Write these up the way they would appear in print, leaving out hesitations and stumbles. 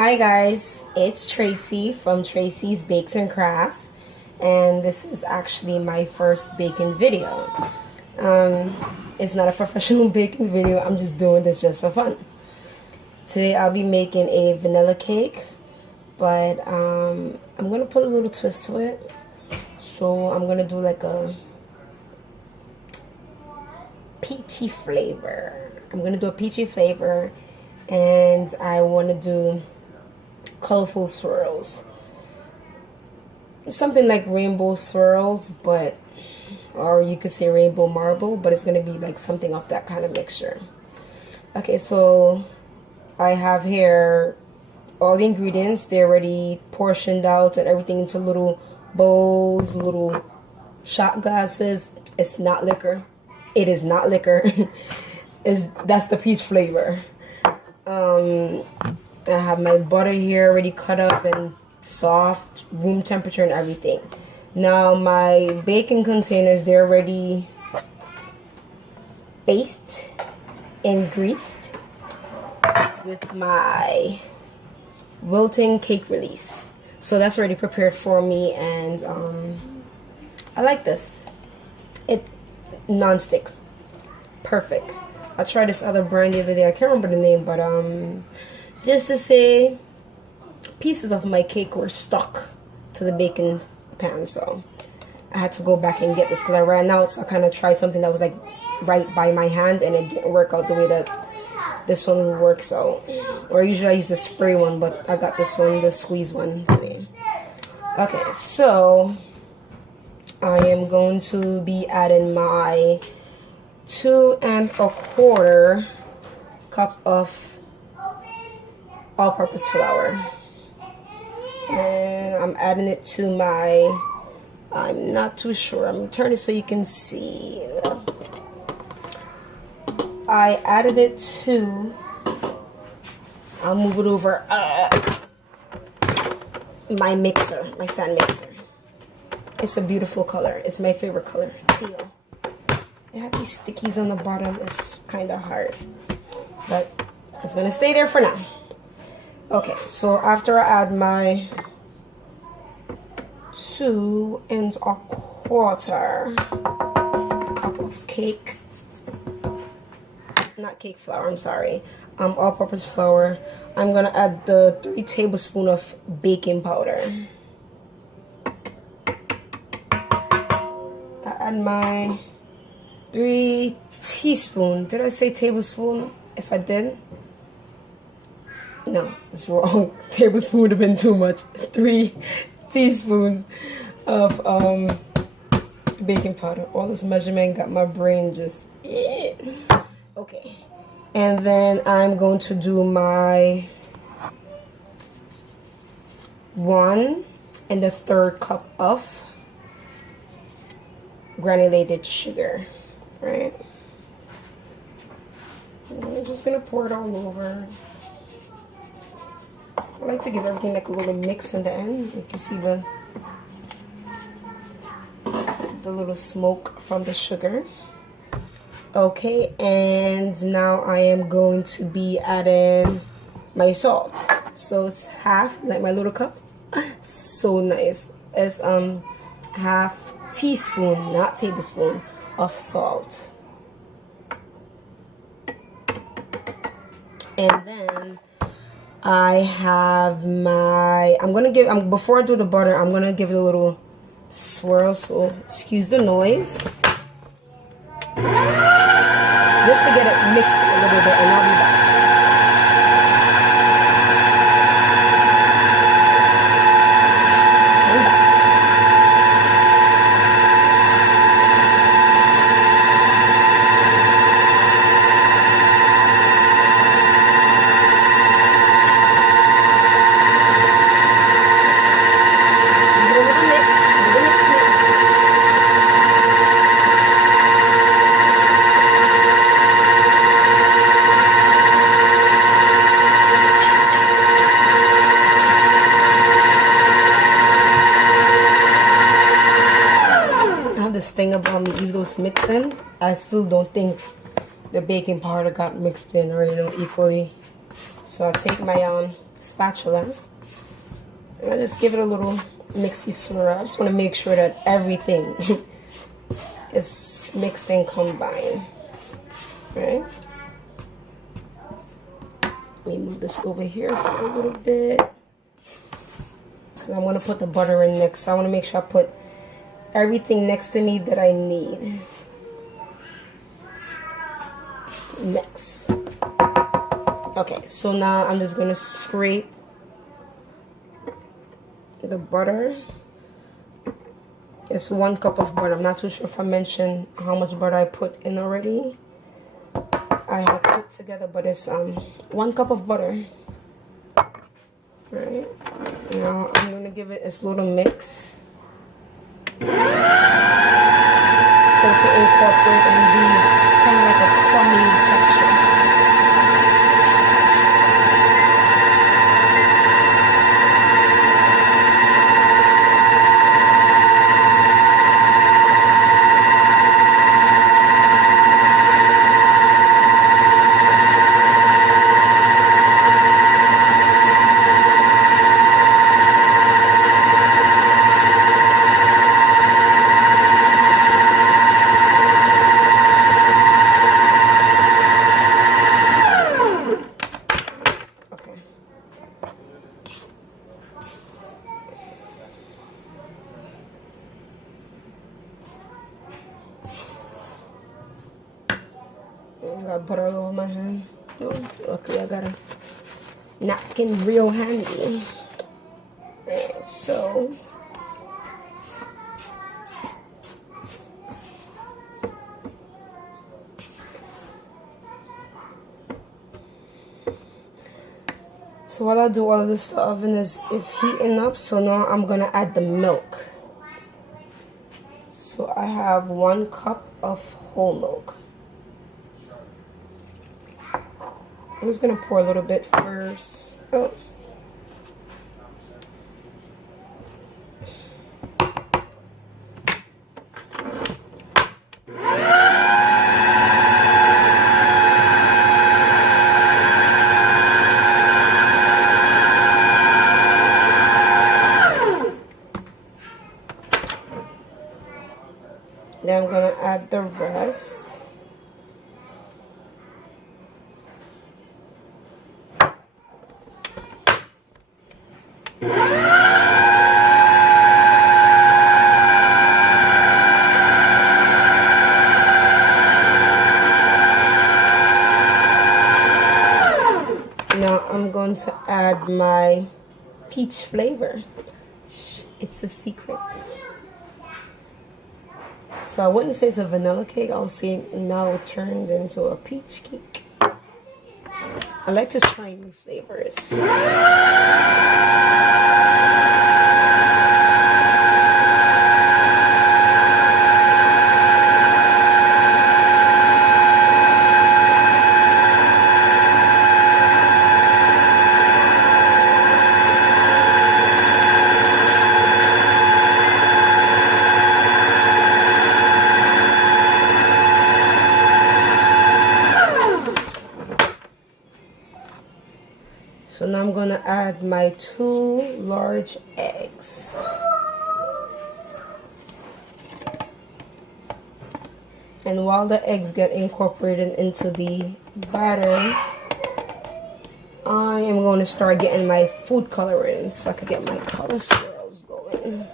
Hi guys, it's Tracy from Tracy's Bakes and Crafts, and this is actually my first baking video. It's not a professional baking video, I'm just doing this just for fun. Today I'll be making a vanilla cake, but I'm going to put a little twist to it. So I'm going to do like a peachy flavor. I'm going to do a peachy flavor, and I want to do colorful swirls, something like rainbow swirls, but or you could say rainbow marble, but it's going to be like something of that kind of mixture. Okay, so I have here all the ingredients. They're already portioned out and everything into little bowls, little shot glasses. It's not liquor. It is not liquor. That's the peach flavor. I have my butter here already cut up and soft, room temperature and everything. Now my baking containers, they're already basted and greased with my wilting cake release. So that's already prepared for me, and I like this. It non-stick. Perfect. I tried this other brand the other day. I can't remember the name, but just to say, pieces of my cake were stuck to the baking pan, so I had to go back and get this because I ran out. So I kind of tried something that was like right by my hand, and it didn't work out the way that this one would work. So, or usually I use the spray one, but I got this one, the squeeze one today. Okay, so I am going to be adding my 2 1/4 cups of all-purpose flour, and I'm adding it to my, I'm not too sure, I'm turning so you can see. I added it to, I'll move it over, my mixer, my stand mixer. It's a beautiful color. It's my favorite color, teal. They have these stickies on the bottom. It's kind of hard, but it's gonna stay there for now. Okay, so after I add my 2 1/4 cup of cake, not cake flour, I'm sorry, all-purpose flour, I'm gonna add the 3 tablespoons of baking powder. I add my 3 teaspoons. Did I say tablespoon? If I did, no, it's wrong. Tablespoon would have been too much. 3 teaspoons of baking powder. All this measurement got my brain just okay. And then I'm going to do my 1 1/3 cup of granulated sugar. Right? I'm just gonna pour it all over. I like to give everything like a little mix in the end. You can see the little smoke from the sugar. Okay, and now I am going to be adding my salt. So it's half, like my little cup. So nice. It's half teaspoon, not tablespoon, of salt. And then I have my, before I do the butter, I'm gonna give it a little swirl, so excuse the noise, just to get it mixed a little bit, and I'll be back. Thing about me, even though it's mixing, I still don't think the baking powder got mixed in, or equally. So I take my spatula. And I just give it a little mixy swirl. I just want to make sure that everything is mixed and combined. Right? Let me move this over here for a little bit. Because I want to put the butter in next. So I want to make sure I put everything next to me that I need. Next. Okay, so now I'm just going to scrape the butter. It's 1 cup of butter. I'm not too sure if I mentioned how much butter I put in already. I have put together, but it's 1 cup of butter. Right now I'm gonna give it this little mix so it can incorporate and be kind of like a crummy texture. Got butter all over my hand. Oh, luckily I got a napkin real handy. Alright, so while I do all this, the oven is heating up. So now I'm gonna add the milk. So I have 1 cup of whole milk. I'm just gonna pour a little bit first. Oh. Then I'm gonna add the rest. Now I'm going to add my peach flavor. It's a secret. So I wouldn't say it's a vanilla cake. I'll say now it turned into a peach cake. I like to try new flavors. So now I'm going to add my 2 large eggs. And while the eggs get incorporated into the batter, I am going to start getting my food coloring so I can get my color swirls going.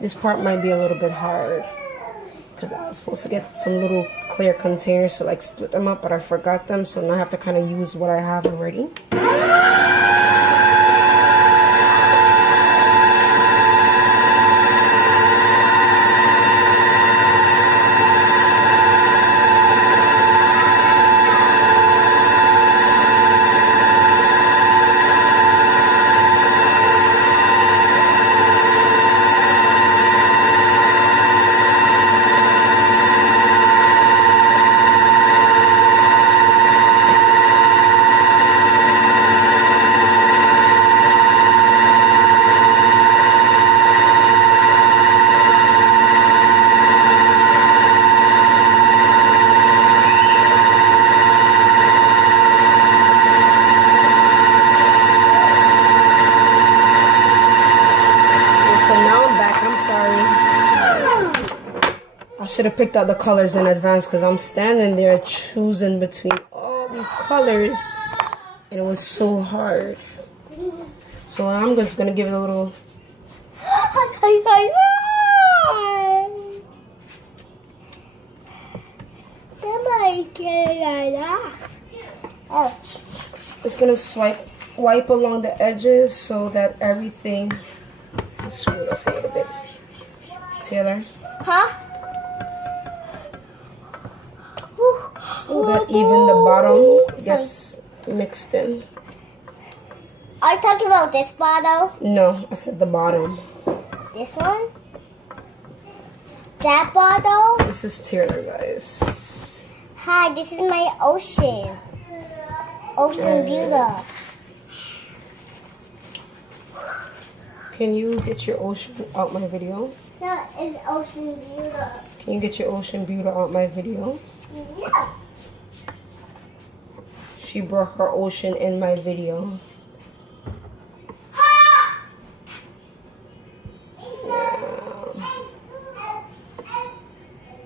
This part might be a little bit hard because I was supposed to get some little clear containers to like split them up, but I forgot them, so now I have to kind of use what I have already. should have picked out the colors in advance because I'm standing there choosing between all these colors and it was so hard. So I'm just gonna give it a little. Just gonna wipe along the edges so that everything is screwed up a little bit. Taylor? Huh? So that even the bottom gets mixed in. Are you talking about this bottle? No, I said the bottom. This one? That bottle? This is Taylor, guys. Hi, this is my ocean. Ocean Beauty. Can you get your ocean out my video? No, it's Ocean Beauty. Can you get your ocean beauty out my video? Yeah. She brought her ocean in my video.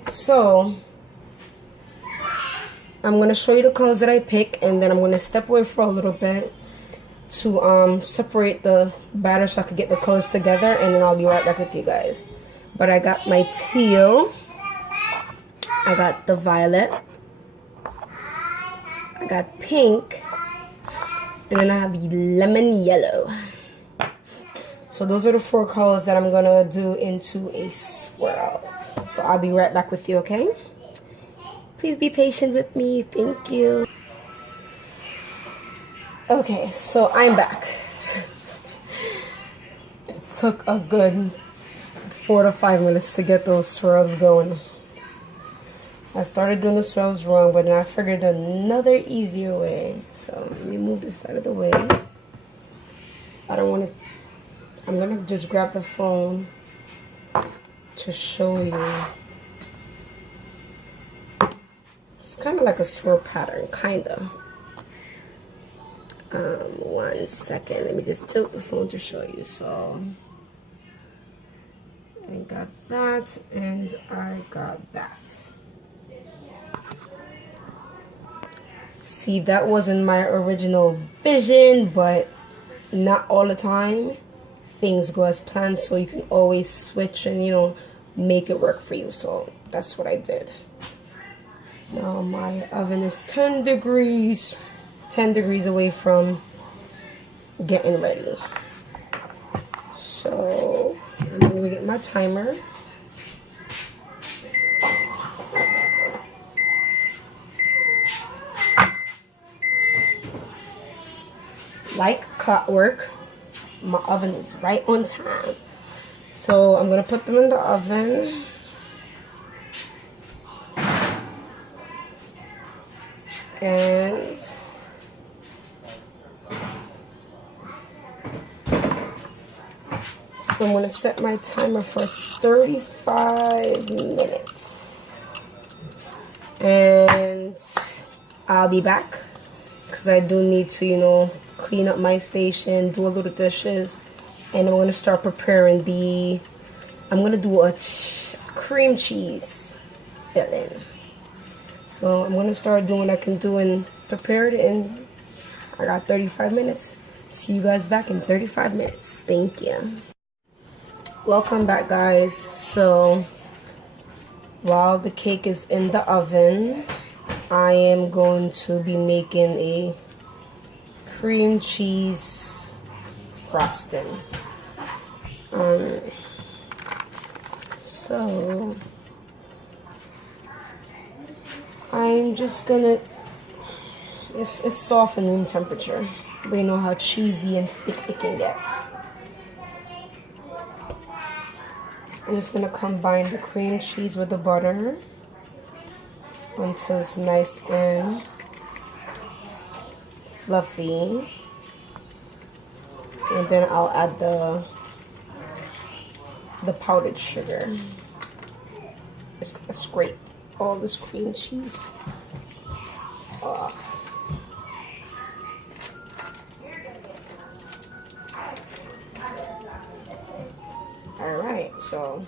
So I'm gonna show you the colors that I pick, and then I'm gonna step away for a little bit to separate the batter so I could get the colors together, and then I'll be right back with you guys. But I got my teal, I got the violet, I got pink, and then I have lemon yellow. So those are the 4 colors that I'm gonna do into a swirl. So I'll be right back with you, okay? Please be patient with me. Thank you. Okay, so I'm back. It took a good 4 to 5 minutes to get those swirls going. I started doing the swirls wrong, but then I figured another easier way. So let me move this out of the way. I don't want to. I'm gonna just grab the phone to show you. It's kind of like a swirl pattern, kind of. 1 second, let me just tilt the phone to show you. So I got that and I got that. See, that wasn't my original vision, but not all the time things go as planned, so you can always switch and, you know, make it work for you. So that's what I did. Now my oven is 10 degrees away from getting ready. So I'm gonna get my timer. Like clockwork, my oven is right on time. So I'm gonna put them in the oven. And so I'm gonna set my timer for 35 minutes. And I'll be back because I do need to, you know, clean up my station, do a little dishes, and I'm gonna start preparing I'm gonna do a cream cheese filling. So I'm gonna start doing what I can do and prepare it, and I got 35 minutes. See you guys back in 35 minutes. Thank you. Welcome back, guys. So while the cake is in the oven, I am going to be making a cream cheese frosting. So I'm just gonna, it's soft in room temperature, but you know how cheesy and thick it can get. I'm just gonna combine the cream cheese with the butter until it's nice and fluffy, and then I'll add the powdered sugar. Just gonna scrape all this cream cheese off. Alright, so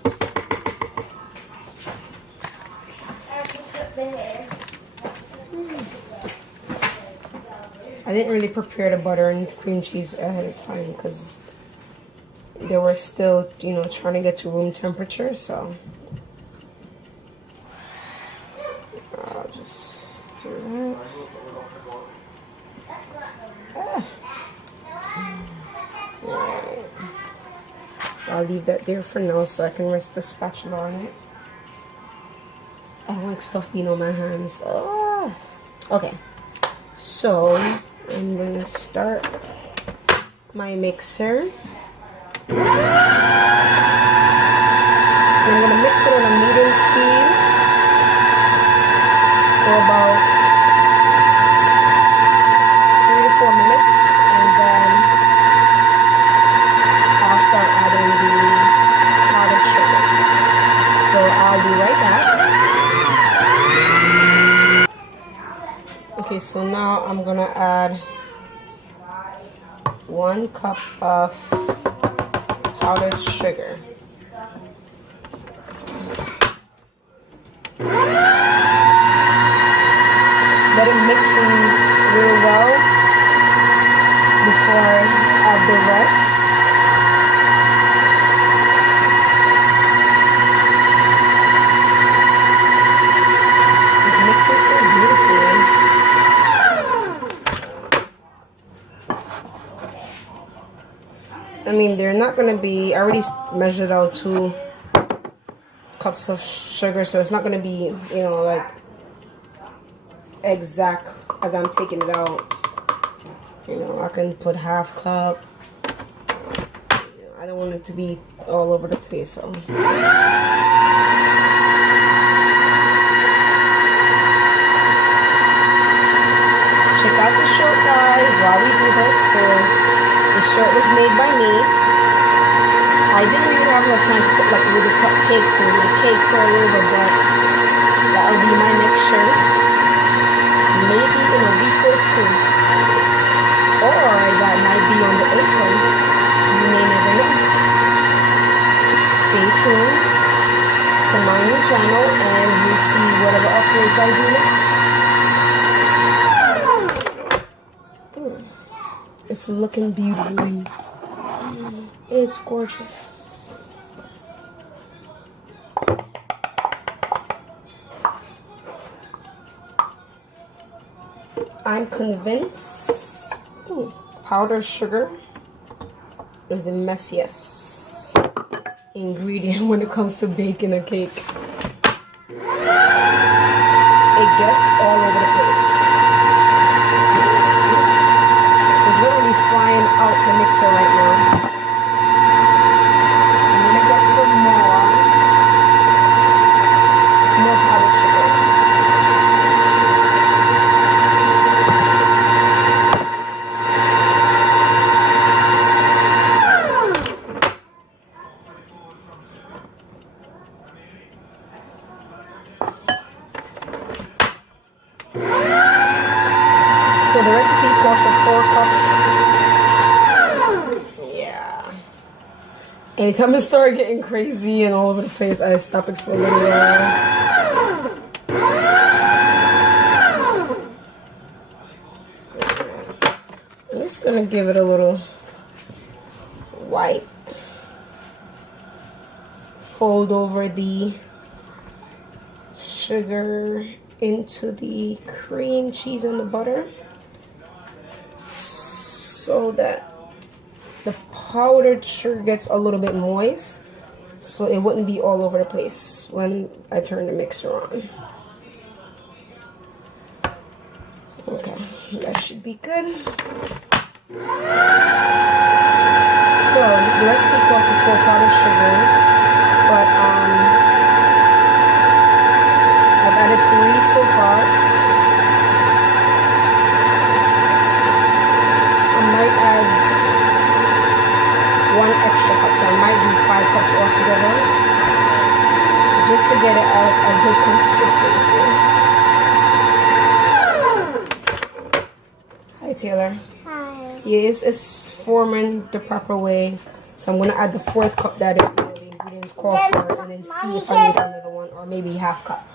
I didn't really prepare the butter and cream cheese ahead of time because they were still, you know, trying to get to room temperature, so I'll just do that. Right. I'll leave that there for now so I can rest the spatula on it. I don't like stuff being on my hands. Oh. Okay, so I'm gonna start my mixer. I'm gonna mix it on a medium speed for about 3 to 4 minutes, and then I'll start adding the powdered sugar. So I'll be right back. Okay, so now I'm gonna add 1 cup of powdered sugar. Let it mix in real well before I add the rest. This mixes so beautifully. I mean, they're not gonna be, I already measured out 2 cups of sugar, so it's not gonna be, you know, like exact as I'm taking it out. You know, I can put half cup. You know, I don't want it to be all over the place, so. Check out the short, guys, while we do this. So the shirt was made by me. I didn't really have enough time to put like little cupcakes and little cakes all over, but that'll be my next shirt. Maybe in a week or 2. Or that might be on the apron. You may never know. Stay tuned to my new channel and you'll see whatever uploads I do next. It's looking beautifully. It's gorgeous. I'm convinced powdered sugar is the messiest ingredient when it comes to baking a cake. It gets all over the place. It's literally flying out the mixer right now. I'm gonna get some more powdered sugar. So the recipe calls for 4 cups. Yeah. Anytime I start getting crazy and all over the place, I stop it for a little while. I'm just gonna give it a little wipe. Fold over the sugar into the cream cheese and the butter so that the powdered sugar gets a little bit moist, so it wouldn't be all over the place when I turn the mixer on. Okay, that should be good. So the recipe calls for 4 powdered sugar, but I've added 3 so far. I might add 1 extra cup, so I might do 5 cups altogether, just to get it out a good consistency. Hi Taylor. Hi. Yes, it's forming the proper way, so I'm gonna add the 4th cup that the ingredients call for, and then see if I need another one or maybe half cup.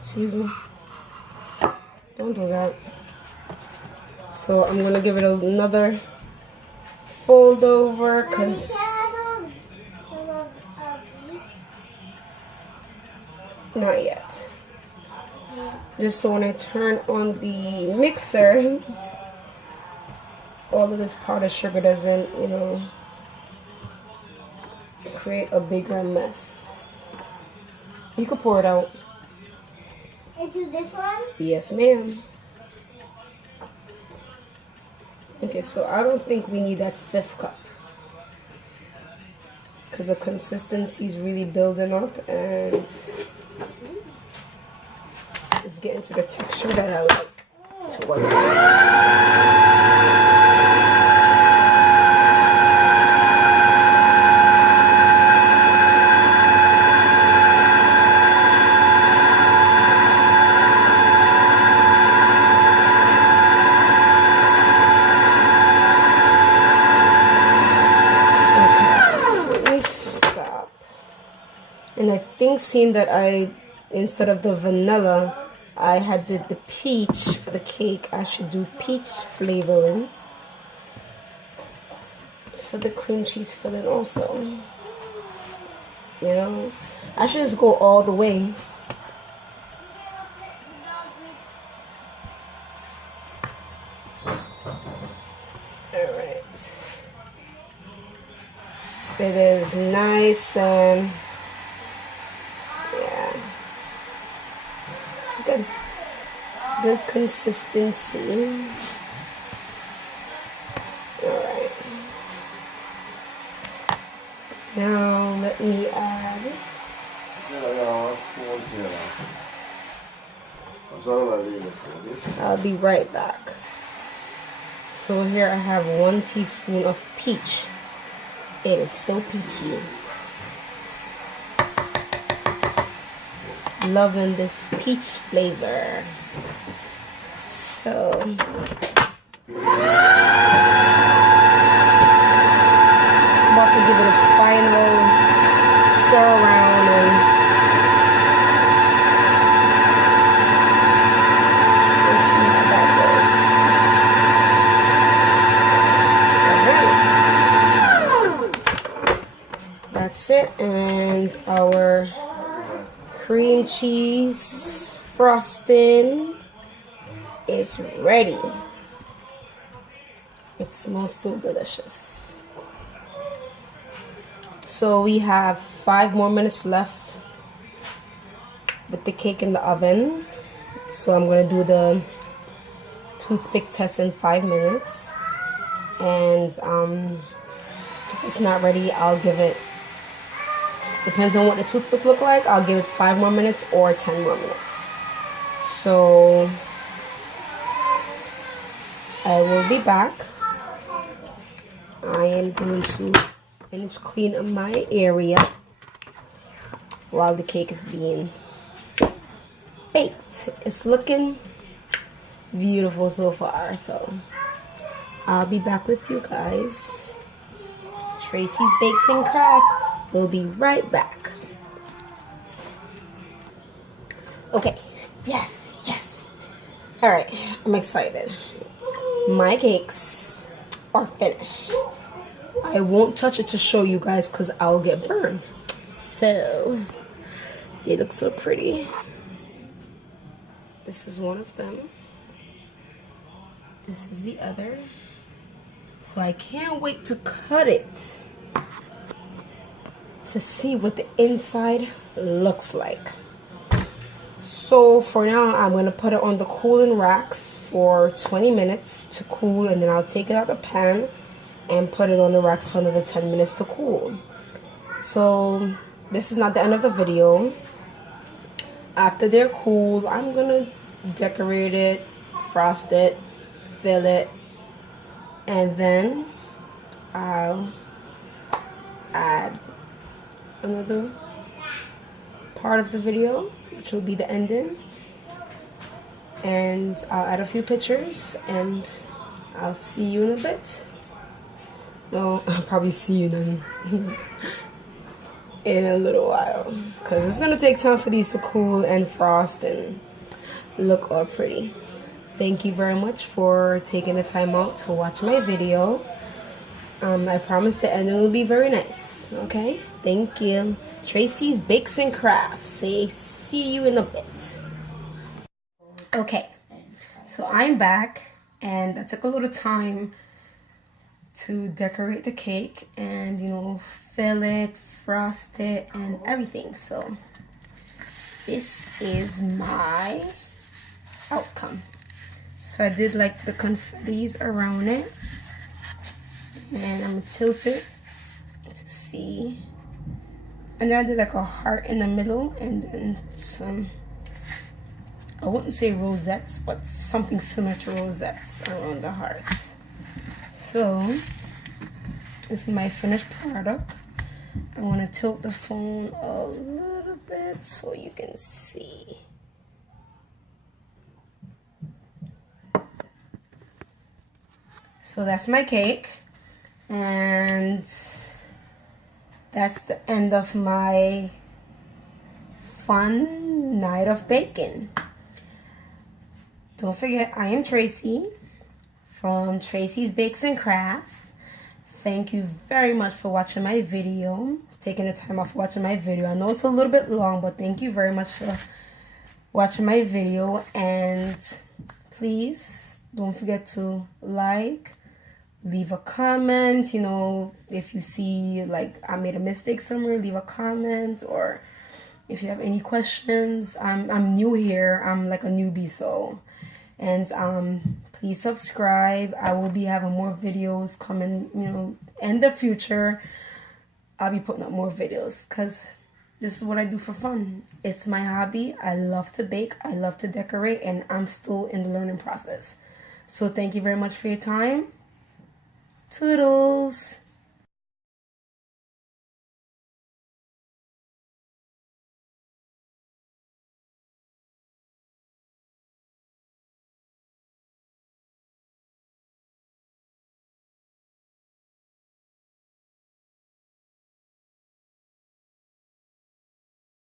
Excuse me. Don't do that. So I'm gonna give it another fold over because not yet. Just so when I turn on the mixer, all of this powdered sugar doesn't, you know, create a bigger mess. You can pour it out. Into this one? Yes, ma'am. Okay, so I don't think we need that 5th cup because the consistency is really building up and it's getting to the texture that I like to work with. And I think seeing that instead of the vanilla, I did the peach for the cake, I should do peach flavoring for the cream cheese filling also. You know, I should just go all the way. Alright. It is nice and good consistency. Alright. Now let me add. I'll be right back. So here I have 1 teaspoon of peach. It is so peachy. Loving this peach flavor. So about to give it a final stir around and let's see how that goes. That's it, and our cream cheese frosting is ready. It smells so delicious. So we have 5 more minutes left with the cake in the oven. So I'm going to do the toothpick test in 5 minutes. And if it's not ready, I'll give it, depends on what the toothpick look like, I'll give it 5 more minutes or 10 more minutes. So I will be back. I am going to finish cleaning my area while the cake is being baked. It's looking beautiful so far, so I'll be back with you guys. Tracy's Bakes and Craft. We'll be right back. Okay, yes. Alright, I'm excited. My cakes are finished. I won't touch it to show you guys because I'll get burned. So, they look so pretty. This is one of them. This is the other. So I can't wait to cut it to see what the inside looks like. So for now, I'm going to put it on the cooling racks for 20 minutes to cool, and then I'll take it out of the pan and put it on the racks for another 10 minutes to cool. So this is not the end of the video. After they're cool, I'm going to decorate it, frost it, fill it, and then I'll add another part of the video, which will be the ending, and I'll add a few pictures, and I'll see you in a bit. Well, I'll probably see you then in a little while, because it's gonna take time for these to cool and frost and look all pretty. Thank you very much for taking the time out to watch my video. I promise the ending will be very nice. Okay, thank you. Tracy's Bakes and Crafts. Say see you in a bit. Okay, so I'm back, and I took a little time to decorate the cake and, you know, fill it, frost it, and everything. So this is my outcome. So I did like the confettis around it, and I'm gonna tilt it to see. And then I did like a heart in the middle, and then some, I wouldn't say rosettes, but something similar to rosettes around the hearts. So this is my finished product. I want to tilt the phone a little bit so you can see. So that's my cake, and that's the end of my fun night of baking. Don't forget, I am Tracy from Tracy's Bakes and Crafts. Thank you very much for watching my video, taking the time off watching my video. I know it's a little bit long, but thank you very much for watching my video. And please don't forget to like, leave a comment. You know, if you see like I made a mistake somewhere, leave a comment. Or if you have any questions, I'm new here. I'm like a newbie, so. And please subscribe. I will be having more videos coming, you know, in the future. I'll be putting up more videos because this is what I do for fun. It's my hobby. I love to bake. I love to decorate, and I'm still in the learning process. So thank you very much for your time. Toodles.